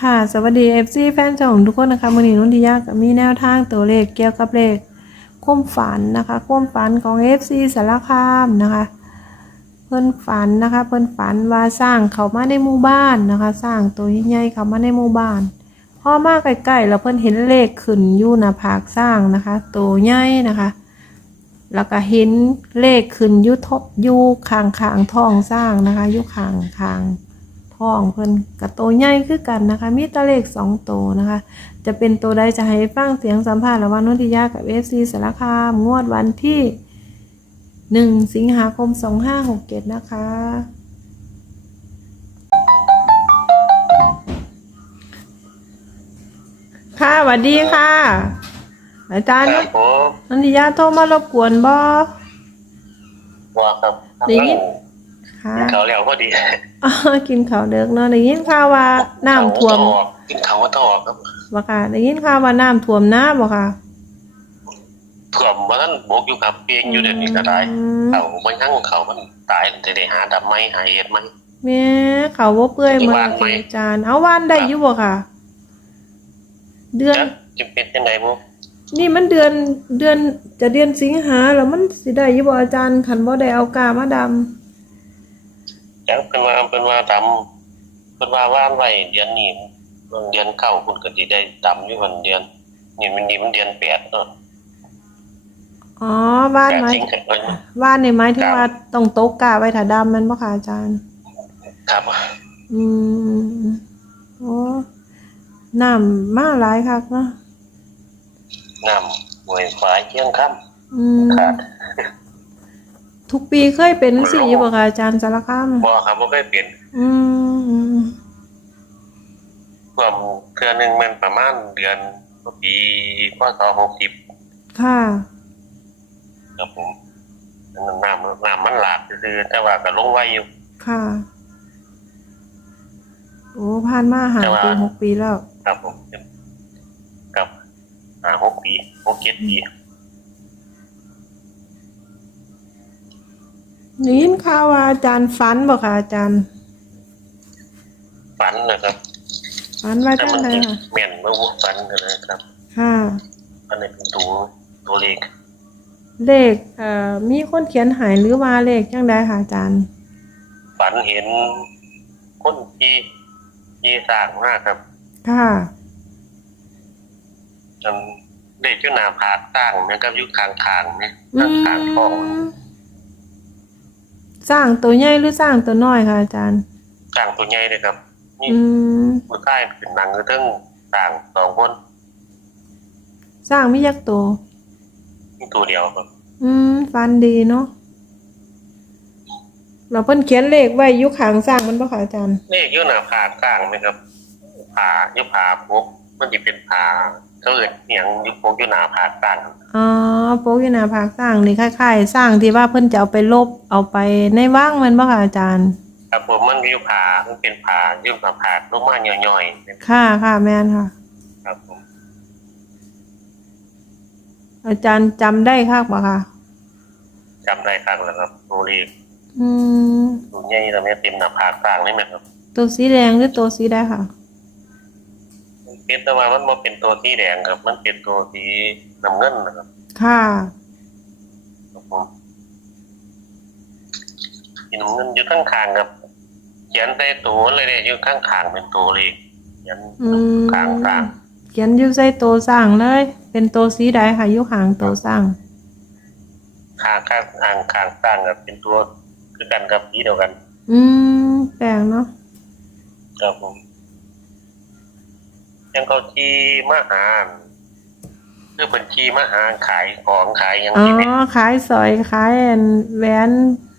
ค่ะ สวัสดี FC แฟนช่องทุกคนนะคะวันนี้นุ่นทิยากมีแนวทางตัวเลขเกี่ยวกับเลขความฝันนะคะความฝันของ FC สารคามนะคะ เพิ่นฝันนะคะ เพิ่นฝันว่าสร้างเขามาในหมู่บ้านนะคะ สร้างตัวใหญ่ๆเขามาในหมู่บ้านพอมาใกล้ๆแล้วเพิ่นเห็นเลขขึ้นอยู่หน้าผากสร้างนะคะตัวใหญ่นะคะ แล้วก็เห็นเลขขึ้นอยุทบอยู่ข้างขางท้องสร้างนะคะอยุข้างขาง ท้องเพิ่นกับตัวใหญ่คือกันนะคะ มีแตะเลขสองตัวนะคะ จะเป็นตัวใดจะให้ฟังเสียงสัมภาษณ์ระหว่างนนทิยากับเอฟซีสารคามงวดวันที่หนึ่งสิงหาคมสองห้าหกเจ็ดนะคะ ค่ะสวัสดีค่ะ อาจารย์ครับผมนันทิยาโทรมารบกวนบ่ว่าครับได้ยิน ค่ะกินเขาวแล้วพอดีอ๋อกินข้าวเด็กเนาะได้ยินข่าวว่าน้ำท่วมเขาต้องออกกินเขาว่าต้องออกครับบ่ค่ะได้ยินข่าวว่าน้ำท่วมน้ำบ่ค่ะถ่วมว่าท่านบกอยู่ครับเพียงอยู่เดี๋ยวนี้ก็ได้อืมเขามันยังเขามันตายจะได้หาดำไหมหาเอ็ดไหม แม่เขาบ่เปื่อยเหมือนว่านไหมอาจารย์ เอาว่านได้อยู่บ่ค่ะ เดือน จะจะเป็นยังไงบุ๊นี่มันเดือนเดือนจะเดือนสิงหาแล้วมันสิได้อยู่บ่อาจารย์คันบ่ได้เอากามาดำ ยังเป็นว่าเป็นว่าดำเป็นว่าว่านไว้เดือนนี้เดือนเก้าคุณก็จะได้ดำอยู่วันเดือน นี่มันนี่มันเดือนแปดเนาะอ๋อว่านแปดหมายจริงครับว่านนี่หมายถึงครับ ว่าต้องโต๊ะกาไว้ถ้าดำแมันบ่ค่ะอาจารย์ ครับอืมโอ้น้ำมาหลายคักเนาะน้ำหวยฝายเที่ยงค่อืมำขาด ทุกปีเคยเป็นจังซี่อยู่บ่ค่ะอาจารย์สารคามบ่ครับบ่เคยเปลี่ยนอืมรวมเทือหนึ่งมันประมาณเดือนปีพศหกสิบค่ะครับผมน้ำน้ำน้ำมันหลากคือๆแต่ว่าก็ลงไว้อยู่ ค่ะ โอ้ผ่านมาหาแต่ว่าปีหกปีแล้ว ครับผมกับอ่าหกปีหกเจ็ดปี ได้ยินข่าวว่าอาจารย์ฝันบ่ค่ะอาจารย์ฝันนะครับฝันว่าแต่จังมันไดจะค่ะแม่นเมื่อวุฝันนะครับค่ะอันนี้เป็นตัวตัวเลขเลขเอ่อมีคนเขียนใหายหรือว่าเลขจังไดค่ะอาจารย์ ฝันเห็นคนที่ที่สร้างมากครับค่ะ จนเด็กจุนาผาสร้างนะครับอยุคทางทางเนี่ยอืทางทางทองม สร้างตัวใหญ่หรือสร้างตัวน้อยค่ะอาจารย์ สร้างตัวใหญ่เลยครับนี่อืมมือใต้เป็นนางเรื่องต่างสองคนสร้างไม่ยักษ์ตัวนี่ตัวเดียวครับอืมฟันดีเนาะเราเพิ่นเขียนเลขไว้อยุคขางสร้างมันบ่ค่ะอาจารย์เลขอยุนาผากลางไหมครับผายุผาพวกมันจะเป็นผา เขาเอินอหย่างยุพวกอยุนาผากลางอ๋อโป๊กอยู่หน้าผากสร้างนี่คล้ายๆ สร้างที่ว่าเพิ่นจะเอาไปลบเอาไปในว่างมันบ่ค่ะอาจารย์ครับผมมันมีอยู่ผามันเป็นผายุนาผากลงมาย่อยๆค่ะค่ะแม่นค่ะ ครับผมอาจารย์จำได้คักบ่ค่ะจำได้ครับแล้วครับตัวเลขอืมตัวใหญ่ตรงนี้เต็มหน้าผากกลางนี่ไหมครับ ตัวสีแดงหรือตัวสีใดค่ะมัน เป็นแต่ว่ามันมาเป็นตัวสีแดงครับ มันเป็นตัวสีน้ำเงินนะครับค่ะครับผมสีน้ำเงินอยู่ข้างคางครับเขียนใส่ตัวเลยเนี่ยอยู่ข้างคางเป็นตัวเลขเขียนอืมข้างกลางเขียนอยู่ใส่ตัวสร้างเลย เป็นตัวสีใดค่ะอยู่ข้างตัวสร้างข้างข้างข้างข้างกลางครับเป็นตัวคือกันครับสีเดียวกัน อืมแปลกเนาะครับผม ยังเขาที่มาหาคือบัญชีมาหาขายของขายหยังอ๋อที่ไหมขายสอยขายอันแหวน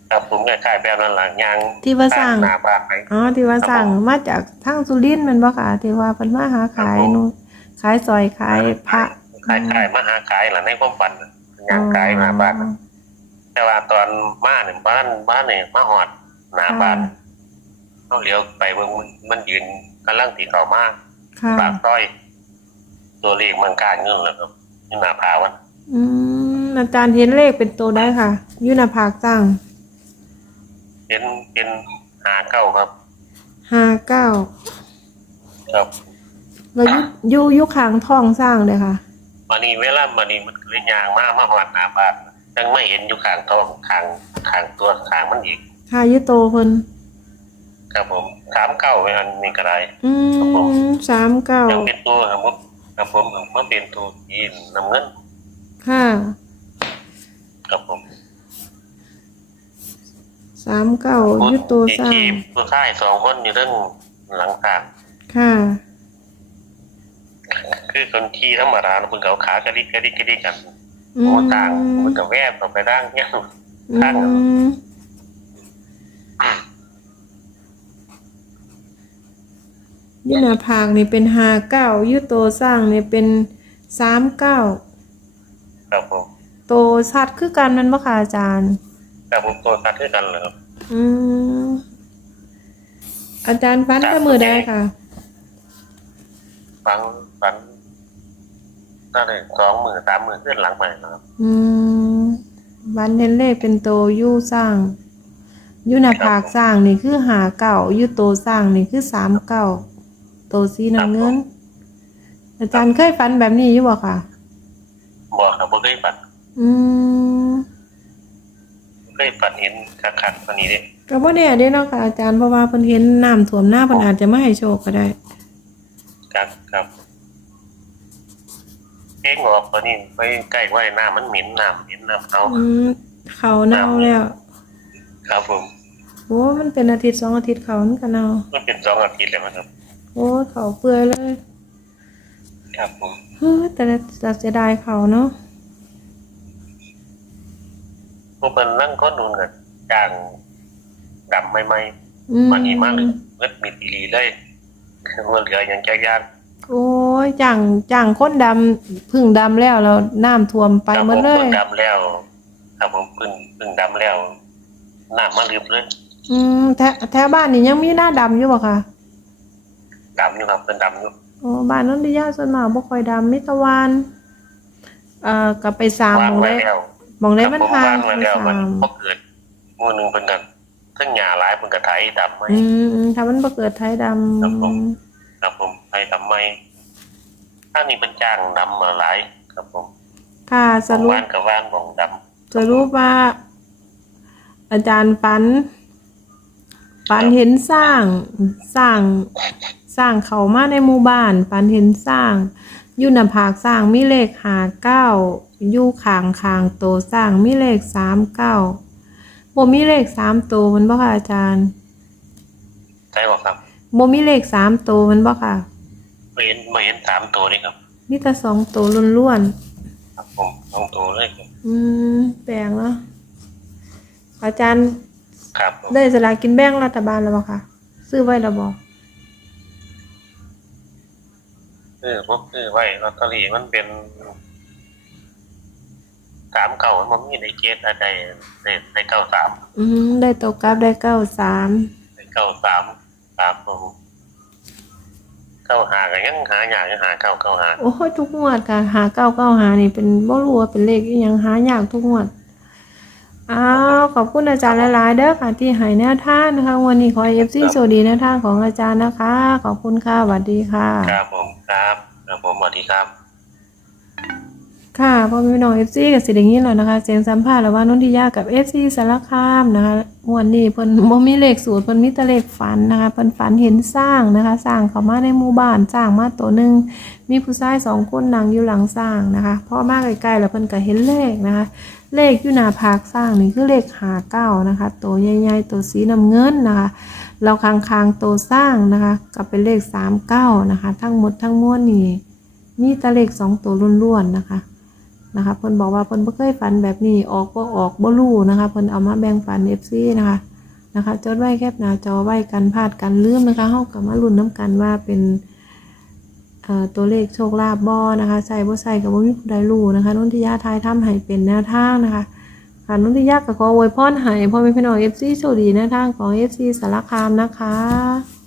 ครับผมก็ขายแบบนั้นหลังยางที่ว่าสร้าง หน้าบ้านไหม อ๋อที่ว่าสั่งมาจากทางสุรินทร์แมันบ่ค่ะที่ว่าเพิ่นมาหาขายครับผม นู่นขายซอยขายพระขายขายมาหาขายหลังในความฝันน่ะยางขายหน้าบ้านน่ะแต่ว่าตอนมาเนี่ยบ้านบ้านเนี่ยมาหอดหน้าบ้านเขาเลี้ยวไปเบิ่งมันมันยืนกำลังตีเขามา ค่ะปากต้อย ตัวเลขมันกล้าเงื่อนแล้วครับนี่หน้าผาวันอืมอาจารย์เห็นเลขเป็นตัวได้ค่ะอยู่หน้าผากสั่งเป็นเป็นหาเก้าครับห้าเก้าครับแล้วอยุอยู่อยู่ข้างท้องสร้างเลยค่ะวันนี้เวลาวันนี้มันเล่นยางมากมาหอดหน้าบ้านยังไม่เห็นอยู่ข้างท้องข้างข้างตัวข้างมันอีกค่ะอยุโตเพิ่น ครับผมถามเก้าไว้อันนี้ก็ได้ อืครับผม มสามเก้ายังเป็นตัวครับผมครับผมมันเป็นตัวยีนน้ำเงินค่ะครับผมสามเก้าอยุโตสร้างทีมตัวท้ายสองคนอยู่เรื่องหลังทางค่ะ คือคนขี่ธรรมดานะคุณเขาขากระดิกกระดิกกระดิกกันอืหัวมต่างมันก็แวบต่อไปด้านเนี่ย อืม ยุนาภาคนี่เป็นห้าเก้ายุโตสร้างนี่เป็นสามเก้าครับผมโตชัดคือกันแมันบ่ค่ะอาจารย์ ครับผมตัวตัดด้วยกันเลยครับอืมอาจารย์ฟันแต่มือได้ค่ะ ฟังฟันก็เลยสองหมื่นสามหมื่นขึ้นหลังไปนะครับ อืมวันเห็นเลขเป็นโตยู่สร้างยุนาภาคสร้างนี่คือหาเก่ายุโตสร้างนี่คือสามเก่า โตสีน้ำเงิน อาจารย์เคยฟันแบบนี้อยู่บ่ค่ะ บอกครับบอกเคยฝันอืมเคยฝันเห็นคักคักๆตัวนี้เด้ก็บ่แน่เด้เนาะค่ะอาจารย์เพราะว่าเพิ่นเห็นน้ำท่วมหน้าเพิ่นอาจจะไม่ให้โชคก็ได้ ครับครับเองออกตัวนี้ไปใกล้ไว้หน้ามันเหม็นน้ำเหม็นน้ำเอาอืมเขาเน่าแล้ว ครับผมโอ้มันเป็นอาทิตย์สองอาทิตย์เขามันก็เน่า มันเป็นสองอาทิตย์แล้วมั้งครับ โอ้เขาเปื่อยเลยครับผมเฮ้ยแต่ละแต่เสียดายเขาเนาะพวกเป็นนั่งก้นดูนกันจางดำไม่ไม่อืมมันนี่มากเลยเม็ดมีตีรีเลยคือว่าเหลืออย่างแก่ยานโอ้ยจังจังคนดำเพึ่งดำแล้วแล้วน้ำท่วมไปหมดเลครับผยพึ่งดำแล้วครับผมพึ่งพึ่งดำแล้วหน้ามาลืมเลย อืมแถวแถวบ้านนี่ยังมีหน้าดำอยู่บ่ค่ะ ดำอยู่ครับเป็นดำอยู่โอ้บ้านนนทิยาส่วนมากบ่ค่อยดำมิตรวานเอ่อกลับไปสามวางหมองไว้ได้แล้วหมองได้มันครับผทางวางไว้ไปแล้วสามันมพอเกิดมือหนึ่งเป็นกันซึ่งหญ้าหลายเป็นกระไถดำไหม อืมอืมถ้ามันบ่เกิดไทยดครับผมำครับผมไถดำไหมถ้านี่เป็นจ้างดำมาหลาย ครับผมค่ะสรุป ว่านกับว่านของดสรุปว่า อาจารย์ฝันฝันเห็นสร้างสร้าง สร้างเขามาในหมู่บ้านฝันเห็นสร้างอยู่หน้าผากสร้างมีเลขหาเก้าอยู่ขางคางโตสร้างมีเลขสามเก้าบ่มีเลขสามโตวมันบ่ค่ะอาจารย์ำใช่บอกครับบ่มีเลขสามโตวมันบ่ค่ะไม่เห็นไม่เห็นสามตัวนี่ครับมีแต่สองโตวล้วนครับผมสองตัวเลยครับๆอืมแปลกเนาะอาจารย์ครับผมได้สลากกินแบ่งรัฐบาลแล้วบ่คะซื้อไว้แล้วบ่ คือพวกคือไว้ลอตเตอรี่มันเป็นสามเก่ามันมีในเกตอะไรในในเก้าสามอืมได้ตกกราฟได้เก้าสามในเก้าสามครับผมเก้าหากันยังหาอย่างยังหาเก้าเก้าหาโอ้ยทุกงวดค่ะหาเก้าเก้าหานี่เป็นบ่รู้ว่าเป็นเลขอีหยังหายากทุกงวดอ้าวขอบคุณอาจารย์หลายๆเด้อค่ะที่ให้แนวทางนะคะ วันนี้ขอเอฟซีโชคดีแนวทางของอาจารย์นะคะ ขอบคุณค่ะสวัสดีค่ะครับผม วัสดีครับ ค่ะพอมีน้องเอฟซีกับสิอย่างนี้แล้วนะคะ เสียงสัมภาษณ์แล้วว่านุ่นทิยากับเอฟซีสารคามนะคะวันนี้เพิ่นบ่มีเลขสูตรเพิ่นมีแต่เลขฝันนะคะเพิ่นฝันเห็นสร้างนะคะสร้างเข้ามาในหมู่บ้านสร้างมาตัวหนึ่งมีผู้ชายสองคนนั่งอยู่หลังสร้างนะคะพอมาใกล้ๆแล้วเพิ่นก็เห็นเลขนะคะ เลขอยู่หน้าผากสร้างนี่คือเลขหาเก้านะคะ ตัวใหญ่ๆตัวสีน้ำเงินนะคะเราคางๆตัวสร้างนะคะ ก็เป็นเลขสามเก้านะคะ ทั้งหมดทั้งมวลนี่ มีต่เลขสองตัวล้วนๆนะคะนะคะเพิ่นบอกว่าเพิ่นบ่เคยฝันแบบนี้ออกบ่ออกบ่รู้นะคะเพิ่นเอามาแบ่งปัน FC นะคะนะคะจดไว้แคปหน้าจอไว้กันพลาดกันลืมนะคะเฮาก็มาลุ้นน้ำกันว่าเป็นเอ่อตัวเลขโชคลาภบ่นะคะใส่บ่ใส่ก็บ่มีผู้ใดรู้นะคะนุ่นทิยาทายทำให้เป็นแนวทางนะคะค่ะนุ่นทิยาก็ขออวยพรให้พ่อแม่พี่น้อง FC โชคดีแนวทางของ FC สารคามนะคะ